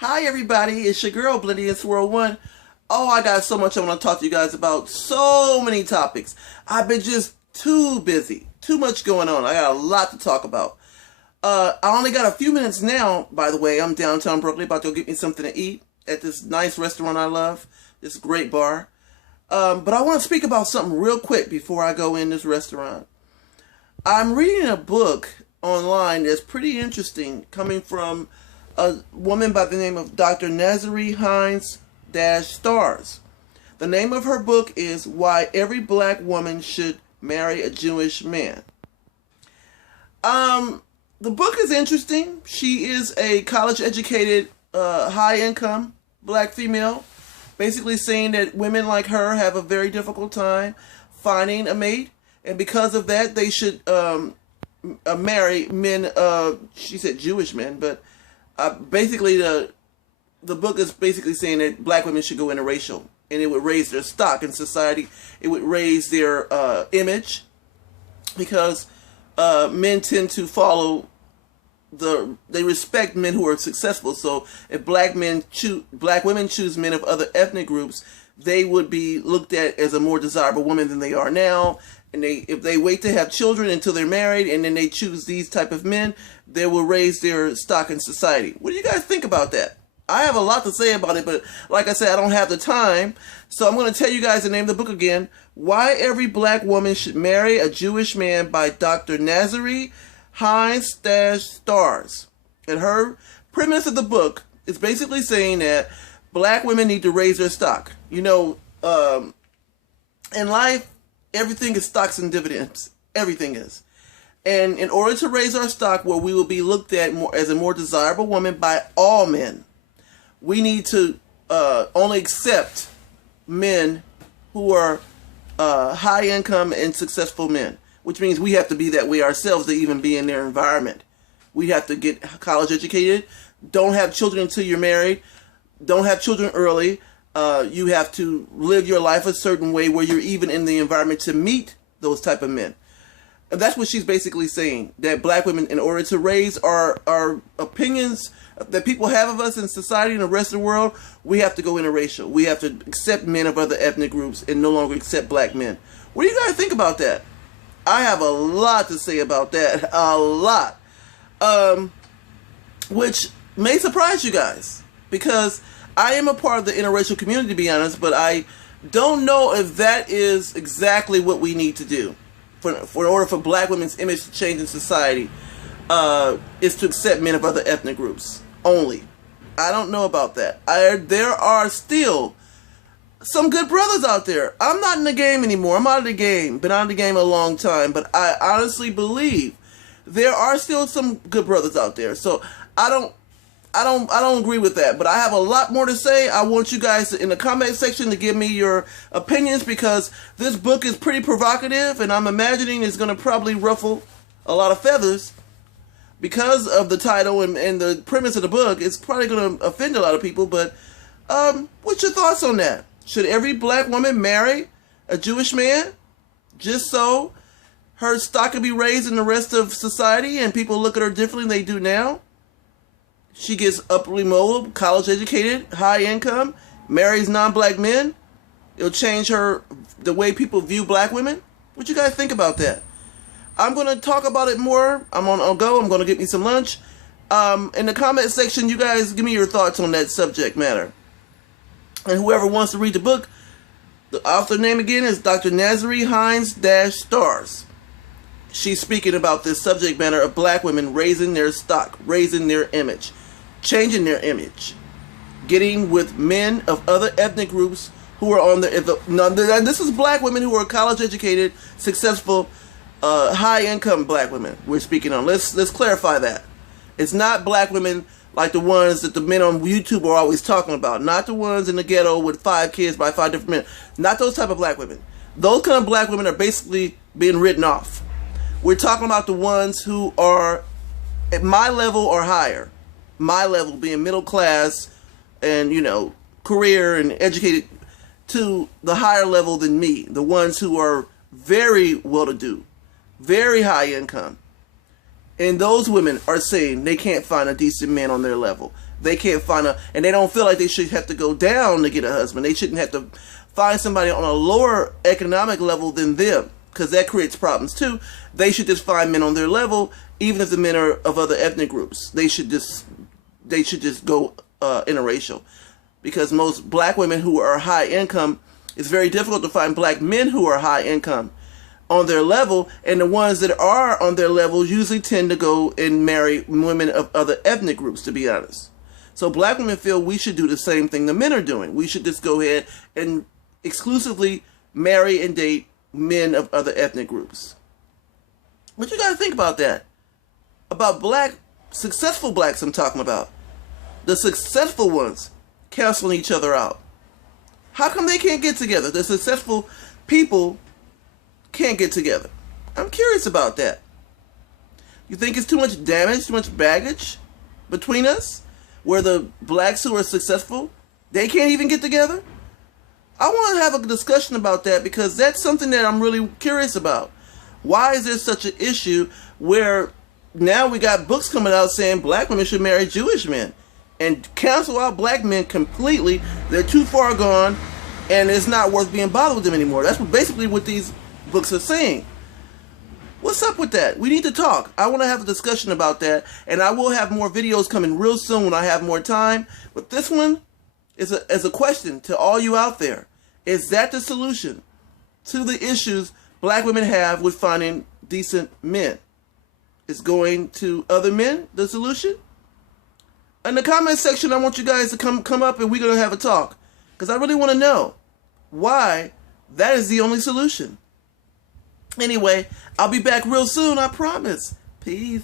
Hi everybody, it's your girl Oblivious World 1. Oh, I got so much I want to talk to you guys about. So many topics. I've been just too busy. Too much going on. I got a lot to talk about. I only got a few minutes now, by the way. I'm downtown Brooklyn, about to go get me something to eat at this nice restaurant I love. This great bar. But I want to speak about something real quick before I go in this restaurant. I'm reading a book online that's pretty interesting, coming from a woman by the name of Dr. Hines Starz. The name of her book is Why Every Black Woman Should Marry a Jewish Man. The book is interesting. She is a college-educated, high-income black female, basically saying that women like her have a very difficult time finding a mate, and because of that, they should marry men. She said Jewish men, but basically the book is basically saying that black women should go interracial, and it would raise their stock in society. It would raise their image, because men tend to follow they respect men who are successful. So if black women choose men of other ethnic groups, they would be looked at as a more desirable woman than they are now. And if they wait to have children until they're married and then they choose these type of men, they will raise their stock in society. What do you guys think about that? I have a lot to say about it, but like I said, I don't have the time. So I'm going to tell you guys the name of the book again. Why Every Black Woman Should Marry a Jewish Man by Dr. Hines Starz. And her premise of the book is basically saying that black women need to raise their stock. You know, in life, everything is stocks and dividends. Everything is. And in order to raise our stock where we will be looked at more as a more desirable woman by all men, we need to only accept men who are high income and successful men, which means we have to be that way ourselves to even be in their environment. We have to get college educated, don't have children until you're married, don't have children early. You have to live your life a certain way where you're even in the environment to meet those type of men. And that's what she's basically saying, that black women, in order to raise our opinions that people have of us in society and the rest of the world, we have to go interracial. We have to accept men of other ethnic groups and no longer accept black men. What do you guys think about that? I have a lot to say about that. A lot. Which may surprise you guys, because I am a part of the interracial community, to be honest, but I don't know if that is exactly what we need to do. In order for black women's image to change in society, is to accept men of other ethnic groups only. I don't know about that. There are still some good brothers out there. I'm not in the game anymore. I'm out of the game. Been out of the game a long time. But I honestly believe there are still some good brothers out there. So I don't agree with that. But I have a lot more to say. I want you guys in the comment section to give me your opinions, because this book is pretty provocative, and I'm imagining it's going to probably ruffle a lot of feathers. Because of the title and the premise of the book, it's probably going to offend a lot of people. But what's your thoughts on that? Should every black woman marry a Jewish man just so her stock can be raised in the rest of society and people look at her differently than they do now? She gets upwardly mobile, college educated, high income, marries non-black men. It'll change the way people view black women. What you guys think about that? I'm going to talk about it more. I'm on go. I'm going to get me some lunch. In the comment section, you guys give me your thoughts on that subject matter. And whoever wants to read the book, the author name again is Dr. Hines Starz. She's speaking about this subject matter of black women raising their stock, raising their image, changing their image, getting with men of other ethnic groups who are on and this is black women who are college educated, successful, high income black women we're speaking on. Let's clarify that. It's not black women like the ones that the men on YouTube are always talking about. Not the ones in the ghetto with 5 kids by 5 different men. Not those type of black women. Those kind of black women are basically being written off. We're talking about the ones who are at my level or higher. My level being middle class and, career and educated, to the higher level than me. The ones who are very well-to-do, very high income. And those women are saying they can't find a decent man on their level. they can't find and they don't feel like they should have to go down to get a husband. They shouldn't have to find somebody on a lower economic level than them, because that creates problems too. They should just find men on their level, even if the men are of other ethnic groups. They should just go interracial, because most black women who are high income, it's very difficult to find black men who are high income on their level, and the ones that are on their level usually tend to go and marry women of other ethnic groups, to be honest. So black women feel we should do the same thing the men are doing. We should just go ahead and exclusively marry and date men of other ethnic groups. But you got to think about that. About successful blacks I'm talking about. The successful ones canceling each other out. How come they can't get together? The successful people can't get together. I'm curious about that. You think it's too much damage, too much baggage between us, where the blacks who are successful, they can't even get together? I want to have a discussion about that, because that's something that I'm really curious about. Why is there such an issue where now we got books coming out saying black women should marry Jewish men and cancel out black men completely? They're too far gone and it's not worth being bothered with them anymore. That's basically what these books are saying. What's up with that? We need to talk. I want to have a discussion about that, and I will have more videos coming real soon when I have more time. But this one is a question to all you out there. Is that the solution to the issues black women have with finding decent men? Is going to other men the solution? In the comment section, I want you guys to come up and we're going to have a talk, because I really want to know why that is the only solution. Anyway, I'll be back real soon, I promise. Peace.